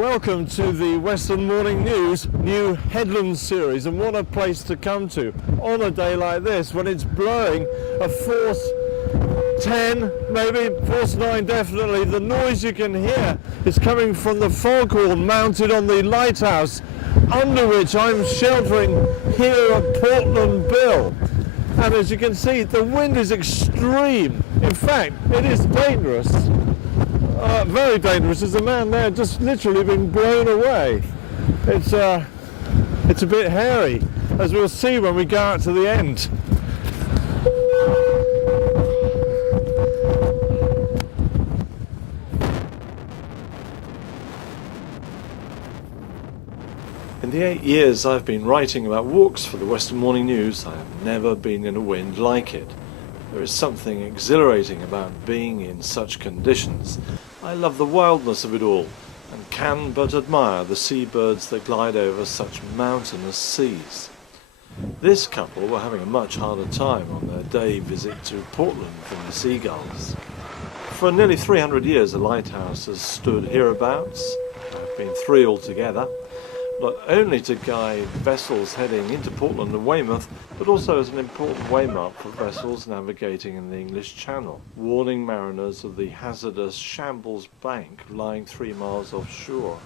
Welcome to the Western Morning News new Headlands series, and what a place to come to on a day like this when it's blowing a force 10, maybe force 9 definitely. The noise you can hear is coming from the foghorn mounted on the lighthouse under which I'm sheltering here at Portland Bill. And as you can see, the wind is extreme. In fact, it is dangerous. Very dangerous. There's a man there just literally being blown away. It's a bit hairy, as we'll see when we go out to the end. In the 8 years I've been writing about walks for the Western Morning News, I have never been in a wind like it. There is something exhilarating about being in such conditions. I love the wildness of it all, and can but admire the seabirds that glide over such mountainous seas. This couple were having a much harder time on their day visit to Portland from the seagulls. For nearly 300 years the lighthouse has stood hereabouts. There have been 3 altogether, not only to guide vessels heading into Portland and Weymouth, but also as an important waymark for vessels navigating in the English Channel, warning mariners of the hazardous Shambles Bank lying 3 miles offshore.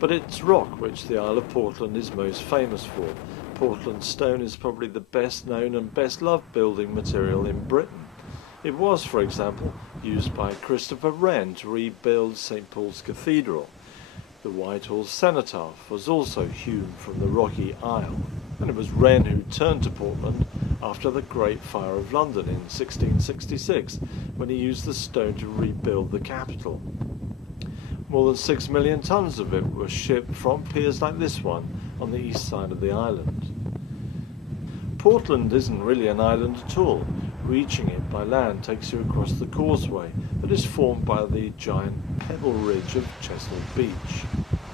But it's rock which the Isle of Portland is most famous for. Portland stone is probably the best known and best loved building material in Britain. It was, for example, used by Christopher Wren to rebuild St. Paul's Cathedral. The Whitehall cenotaph was also hewn from the rocky isle, and it was Wren who turned to Portland after the Great Fire of London in 1666, when he used the stone to rebuild the capital. More than 6 million tons of it were shipped from piers like this one on the east side of the island. Portland isn't really an island at all. Reaching it by land takes you across the causeway that is formed by the giant pebble ridge of Chesil Beach.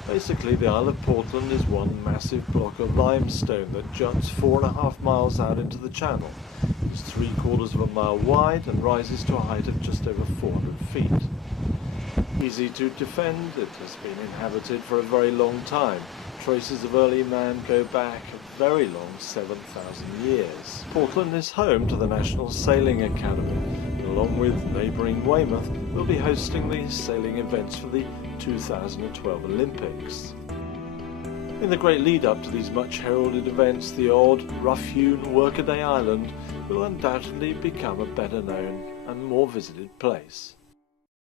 Basically, the Isle of Portland is one massive block of limestone that juts 4.5 miles out into the channel. It's 3/4 of a mile wide and rises to a height of just over 400 feet. Easy to defend, it has been inhabited for a very long time. Traces of early man go back a very long 7,000 years. Portland is home to the National Sailing Academy, and along with neighbouring Weymouth, will be hosting the sailing events for the 2012 Olympics. In the great lead-up to these much heralded events, the odd, rough-hewn workaday island will undoubtedly become a better known and more visited place.